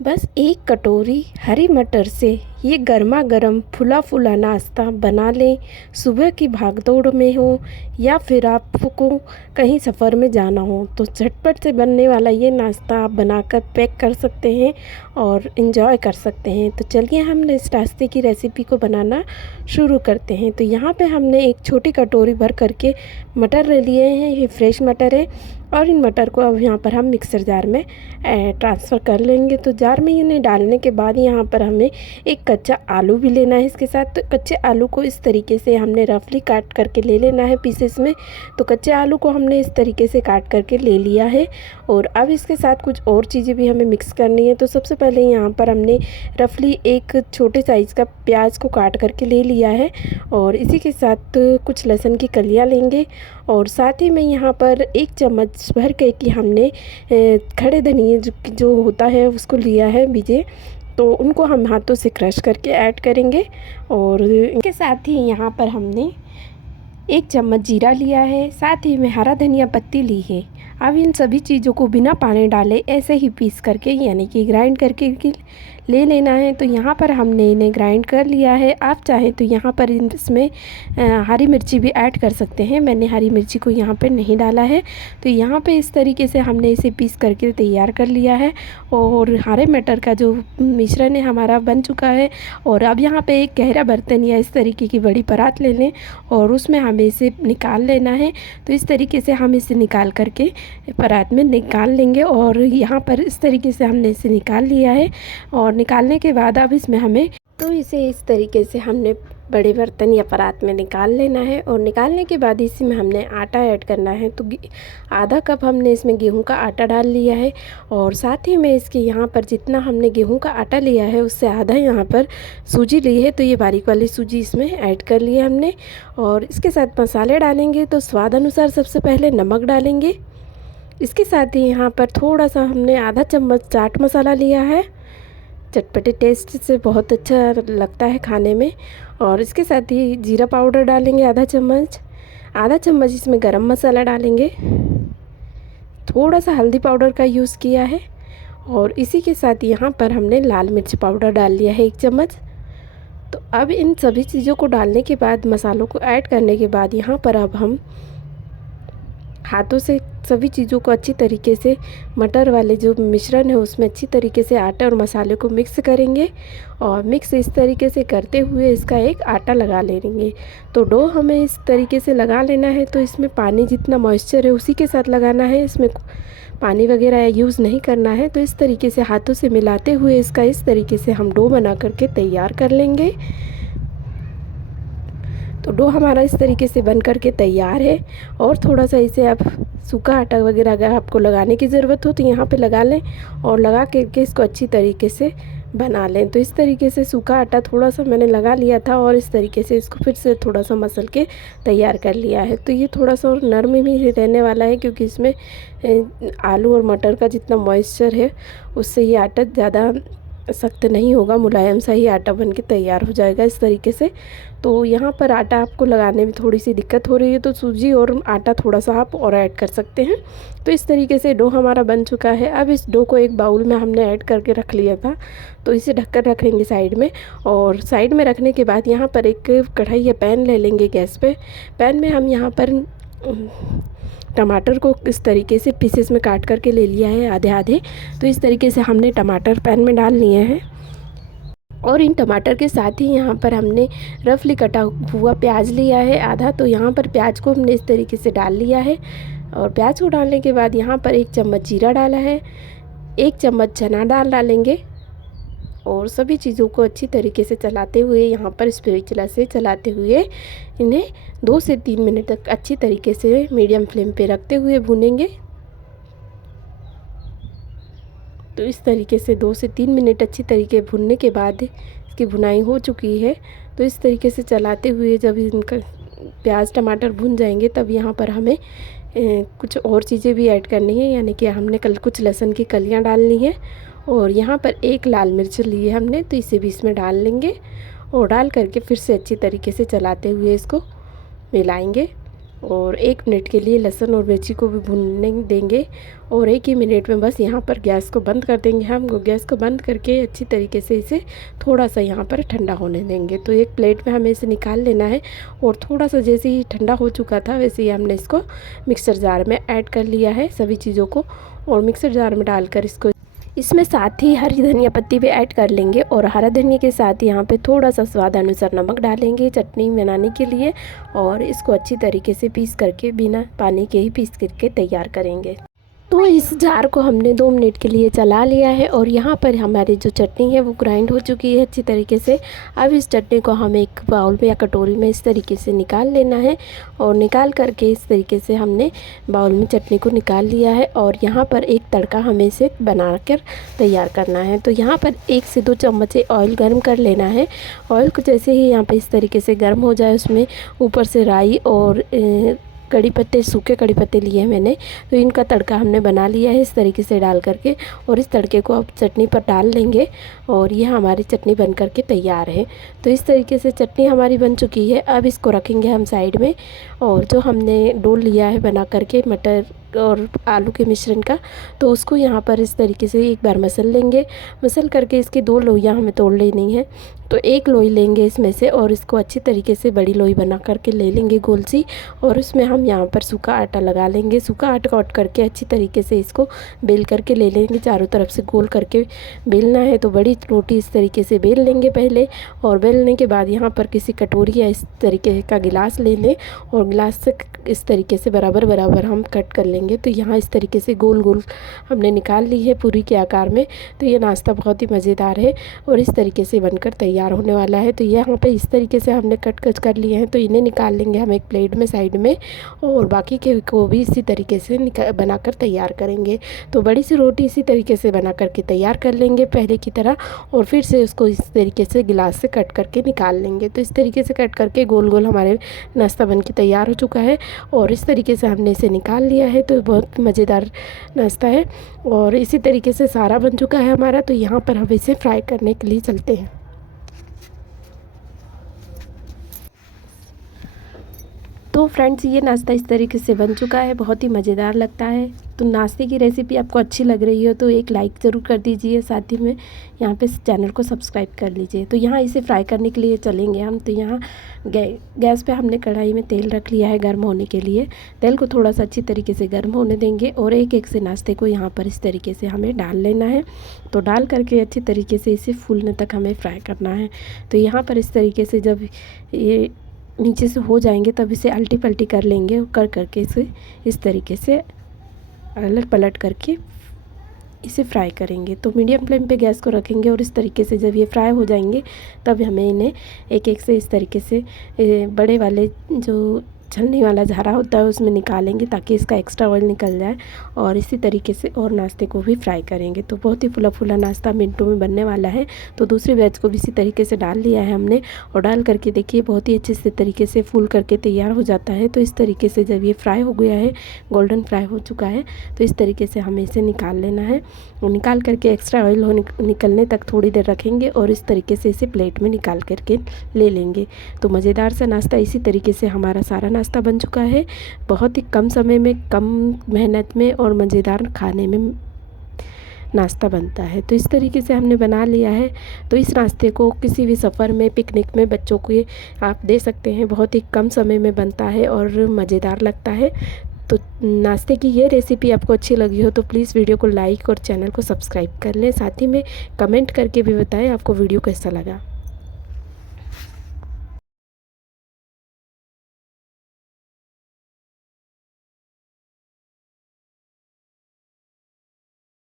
बस एक कटोरी हरी मटर से ये गर्मा गर्म फुला फुला नाश्ता बना लें। सुबह की भागदौड़ में हो या फिर आपको कहीं सफ़र में जाना हो तो झटपट से बनने वाला ये नाश्ता आप बनाकर पैक कर सकते हैं और इन्जॉय कर सकते हैं। तो चलिए हमने इस नाश्ते की रेसिपी को बनाना शुरू करते हैं। तो यहाँ पे हमने एक छोटी कटोरी भर करके मटर ले लिए हैं। ये फ्रेश मटर है और इन मटर को अब यहाँ पर हम मिक्सर जार में ट्रांसफ़र कर लेंगे। तो जार में इन्हें डालने के बाद यहाँ पर हमें एक कच्चा आलू भी लेना है इसके साथ। तो कच्चे आलू को इस तरीके से हमने रफली काट करके ले लेना है पीसेस में। तो कच्चे आलू को हमने इस तरीके से काट करके ले लिया है और अब इसके साथ कुछ और चीज़ें भी हमें मिक्स करनी है। तो सबसे पहले यहाँ पर हमने रफली एक छोटे साइज़ का प्याज को काट करके ले लिया है और इसी के साथ कुछ लहसुन की कलियाँ लेंगे और साथ ही में यहाँ पर एक चम्मच भर के कि हमने खड़े धनिए जो होता है उसको लिया है बीजे, तो उनको हम हाथों से क्रश करके ऐड करेंगे। और इनके साथ ही यहाँ पर हमने एक चम्मच जीरा लिया है, साथ ही में हरा धनिया पत्ती ली है। अब इन सभी चीज़ों को बिना पानी डाले ऐसे ही पीस करके यानी कि ग्राइंड करके ले लेना है। तो यहाँ पर हमने इन्हें ग्राइंड कर लिया है। आप चाहें तो यहाँ पर इसमें हरी मिर्ची भी ऐड कर सकते हैं। मैंने हरी मिर्ची को यहाँ पर नहीं डाला है। तो यहाँ पे इस तरीके से हमने इसे पीस करके तैयार कर लिया है और हरे मटर का जो मिश्रण है हमारा बन चुका है। और अब यहाँ पे एक गहरा बर्तन या इस तरीके की बड़ी परात ले लें और उसमें हमें इसे निकाल लेना है। तो इस तरीके से हम इसे निकाल करके परात में निकाल लेंगे और यहाँ पर इस तरीके से हमने इसे निकाल लिया है। और निकालने के बाद अब इसमें हमें तो इसे इस तरीके से हमने बड़े बर्तन या परात में निकाल लेना है। और निकालने के बाद इसमें हमने आटा ऐड करना है। तो आधा कप हमने इसमें गेहूं का आटा डाल लिया है और साथ ही में इसके यहाँ पर जितना हमने गेहूं का आटा लिया है उससे आधा यहाँ पर सूजी ली है। तो ये बारीक वाली सूजी इसमें ऐड कर लिया हमने और इसके साथ मसाले डालेंगे। तो स्वाद अनुसार सबसे पहले नमक डालेंगे। इसके साथ ही यहाँ पर थोड़ा सा हमने आधा चम्मच चाट मसाला लिया है, चटपटे टेस्ट से बहुत अच्छा लगता है खाने में। और इसके साथ ही जीरा पाउडर डालेंगे आधा चम्मच इसमें गरम मसाला डालेंगे, थोड़ा सा हल्दी पाउडर का यूज़ किया है और इसी के साथ यहाँ पर हमने लाल मिर्च पाउडर डाल लिया है 1 चम्मच। तो अब इन सभी चीज़ों को डालने के बाद मसालों को ऐड करने के बाद यहाँ पर अब हम हाथों से सभी चीज़ों को अच्छी तरीके से मटर वाले जो मिश्रण है उसमें अच्छी तरीके से आटा और मसाले को मिक्स करेंगे और मिक्स इस तरीके से करते हुए इसका एक आटा लगा लेंगे। तो डो हमें इस तरीके से लगा लेना है। तो इसमें पानी जितना मॉइस्चर है उसी के साथ लगाना है, इसमें पानी वगैरह यूज़ नहीं करना है। तो इस तरीके से हाथों से मिलाते हुए इसका इस तरीके से हम डो बना करके तैयार कर लेंगे। तो डो हमारा इस तरीके से बन करके तैयार है और थोड़ा सा इसे आप सूखा आटा वगैरह अगर आपको लगाने की ज़रूरत हो तो यहाँ पे लगा लें और लगा करके इसको अच्छी तरीके से बना लें। तो इस तरीके से सूखा आटा थोड़ा सा मैंने लगा लिया था और इस तरीके से इसको फिर से थोड़ा सा मसल के तैयार कर लिया है। तो ये थोड़ा सा और नरम भी रहने वाला है क्योंकि इसमें आलू और मटर का जितना मॉइस्चर है उससे ये आटा ज़्यादा सख्त नहीं होगा, मुलायम सा ही आटा बन के तैयार हो जाएगा इस तरीके से। तो यहाँ पर आटा आपको लगाने में थोड़ी सी दिक्कत हो रही है तो सूजी और आटा थोड़ा सा आप और ऐड कर सकते हैं। तो इस तरीके से डो हमारा बन चुका है। अब इस डो को एक बाउल में हमने ऐड करके रख लिया था, तो इसे ढककर रखेंगे साइड में। और साइड में रखने के बाद यहाँ पर एक कढ़ाई या पैन ले लेंगे गैस पे। पैन में हम यहाँ पर टमाटर को इस तरीके से पीसेस में काट करके ले लिया है आधे आधे। तो इस तरीके से हमने टमाटर पैन में डाल लिए हैं और इन टमाटर के साथ ही यहाँ पर हमने रफली कटा हुआ प्याज लिया है आधा। तो यहाँ पर प्याज को हमने इस तरीके से डाल लिया है और प्याज को डालने के बाद यहाँ पर 1 चम्मच जीरा डाला है, 1 चम्मच चना दाल डालेंगे और सभी चीज़ों को अच्छी तरीके से चलाते हुए यहाँ पर स्पैचुला से चलाते हुए इन्हें 2 से 3 मिनट तक अच्छी तरीके से मीडियम फ्लेम पे रखते हुए भूनेंगे। तो इस तरीके से 2 से 3 मिनट अच्छी तरीके भुनने के बाद इसकी भुनाई हो चुकी है। तो इस तरीके से चलाते हुए जब इनका प्याज टमाटर भुन जाएंगे तब यहाँ पर हमें कुछ और चीज़ें भी ऐड करनी है, यानी कि हमने कुछ लहसुन की कलियाँ डालनी है और यहाँ पर 1 लाल मिर्च ली है हमने, तो इसे भी इसमें डाल लेंगे और डाल करके फिर से अच्छी तरीके से चलाते हुए इसको मिलाएंगे। और 1 मिनट के लिए लहसुन और मिर्ची को भी भूनने देंगे और 1 ही मिनट में बस यहाँ पर गैस को बंद कर देंगे। हम गैस को बंद करके अच्छी तरीके से इसे थोड़ा सा यहाँ पर ठंडा होने देंगे। तो एक प्लेट में हमें इसे निकाल लेना है और थोड़ा सा जैसे ही ठंडा हो चुका था वैसे ही हमने इसको मिक्सर जार में ऐड कर लिया है सभी चीज़ों को, और मिक्सर जार में डालकर इसमें साथ ही हरी धनिया पत्ती भी ऐड कर लेंगे और हरा धनिया के साथ यहाँ पे थोड़ा सा स्वाद अनुसार नमक डालेंगे चटनी बनाने के लिए, और इसको अच्छी तरीके से पीस करके बिना पानी के ही पीस करके तैयार करेंगे। तो इस जार को हमने 2 मिनट के लिए चला लिया है और यहाँ पर हमारी जो चटनी है वो ग्राइंड हो चुकी है अच्छी तरीके से। अब इस चटनी को हम एक बाउल में या कटोरी में इस तरीके से निकाल लेना है, और निकाल करके इस तरीके से हमने बाउल में चटनी को निकाल लिया है। और यहाँ पर एक तड़का हमें इसे बना कर तैयार करना है। तो यहाँ पर 1 से 2 चम्मच ऑयल गर्म कर लेना है। ऑयल को जैसे ही यहाँ पर इस तरीके से गर्म हो जाए उसमें ऊपर से राई और कड़ी पत्ते, सूखे कड़ी पत्ते लिए हैं मैंने, तो इनका तड़का हमने बना लिया है इस तरीके से डाल करके, और इस तड़के को अब चटनी पर डाल लेंगे और यह हमारी चटनी बन करके तैयार है। तो इस तरीके से चटनी हमारी बन चुकी है। अब इसको रखेंगे हम साइड में, और जो हमने डो लिया है बना करके मटर और आलू के मिश्रण का, तो उसको यहाँ पर इस तरीके से एक बार मसल लेंगे। मसल करके इसकी 2 लोइयाँ हमें तोड़ लेनी है। तो 1 लोई लेंगे इसमें से और इसको अच्छी तरीके से बड़ी लोई बना करके ले लेंगे गोल सी, और उसमें हम यहाँ पर सूखा आटा लगा लेंगे। सूखा आटा काट करके अच्छी तरीके से इसको बेल करके ले लेंगे। चारों तरफ से गोल करके बेलना है। तो बड़ी रोटी इस तरीके से बेल लेंगे पहले, और बेलने के बाद यहाँ पर किसी कटोरी या इस तरीके का गिलास ले लें और गिलास से इस तरीके से बराबर बराबर हम कट कर लेंगे। तो यहाँ इस तरीके से गोल गोल हमने निकाल ली है पूरी के आकार में। तो ये नाश्ता बहुत ही मज़ेदार है और इस तरीके से बनकर तैयार होने वाला है। तो ये यहाँ पे इस तरीके से हमने कट कर लिए हैं। तो इन्हें निकाल लेंगे हम एक प्लेट में साइड में, और बाकी के को भी इसी तरीके से बनाकर तैयार करेंगे। तो बड़ी सी रोटी इसी तरीके से बना करके तैयार कर लेंगे पहले की तरह, और फिर से उसको इस तरीके से गिलास से कट करके निकाल लेंगे। तो इस तरीके से कट करके गोल गोल हमारे नाश्ता बन के तैयार हो चुका है, और इस तरीके से हमने इसे निकाल लिया है। तो बहुत मज़ेदार नाश्ता है और इसी तरीके से सारा बन चुका है हमारा। तो यहाँ पर हम इसे फ्राई करने के लिए चलते हैं। तो फ्रेंड्स, ये नाश्ता इस तरीके से बन चुका है, बहुत ही मज़ेदार लगता है। तो नाश्ते की रेसिपी आपको अच्छी लग रही हो तो एक लाइक ज़रूर कर दीजिए, साथ ही में यहाँ पे चैनल को सब्सक्राइब कर लीजिए। तो यहाँ इसे फ्राई करने के लिए चलेंगे हम। तो यहाँ गैस पे हमने कढ़ाई में तेल रख लिया है गर्म होने के लिए। तेल को थोड़ा सा अच्छी तरीके से गर्म होने देंगे और एक एक से नाश्ते को यहाँ पर इस तरीके से हमें डाल लेना है। तो डाल करके अच्छी तरीके से इसे फूलने तक हमें फ्राई करना है। तो यहाँ पर इस तरीके से जब ये नीचे से हो जाएंगे तब इसे अल्टी पल्टी कर लेंगे, कर करके इसे इस तरीके से अलट पलट करके इसे फ्राई करेंगे। तो मीडियम फ्लेम पे गैस को रखेंगे और इस तरीके से जब ये फ्राई हो जाएंगे तब हमें इन्हें एक एक से इस तरीके से बड़े वाले जो छलनी वाला झारा होता है उसमें निकालेंगे ताकि इसका एक्स्ट्रा ऑयल निकल जाए, और इसी तरीके से और नाश्ते को भी फ्राई करेंगे। तो बहुत ही फुला फुला नाश्ता मिनटों में बनने वाला है। तो दूसरी बैच को भी इसी तरीके से डाल लिया है हमने, और डाल करके देखिए बहुत ही अच्छे से तरीके से फूल करके तैयार हो जाता है। तो इस तरीके से जब ये फ्राई हो गया है, गोल्डन फ्राई हो चुका है, तो इस तरीके से हमें इसे निकाल लेना है। और निकाल करके एक्स्ट्रा ऑयल निकलने तक थोड़ी देर रखेंगे और इस तरीके से इसे प्लेट में निकाल करके ले लेंगे। तो मज़ेदार सा नाश्ता इसी तरीके से हमारा सारा नाश्ता बन चुका है। बहुत ही कम समय में, कम मेहनत में और मज़ेदार खाने में नाश्ता बनता है। तो इस तरीके से हमने बना लिया है। तो इस नाश्ते को किसी भी सफ़र में, पिकनिक में बच्चों को आप दे सकते हैं। बहुत ही कम समय में बनता है और मज़ेदार लगता है। तो नाश्ते की ये रेसिपी आपको अच्छी लगी हो तो प्लीज़ वीडियो को लाइक और चैनल को सब्सक्राइब कर लें। साथ ही में कमेंट करके भी बताएं आपको वीडियो कैसा लगा।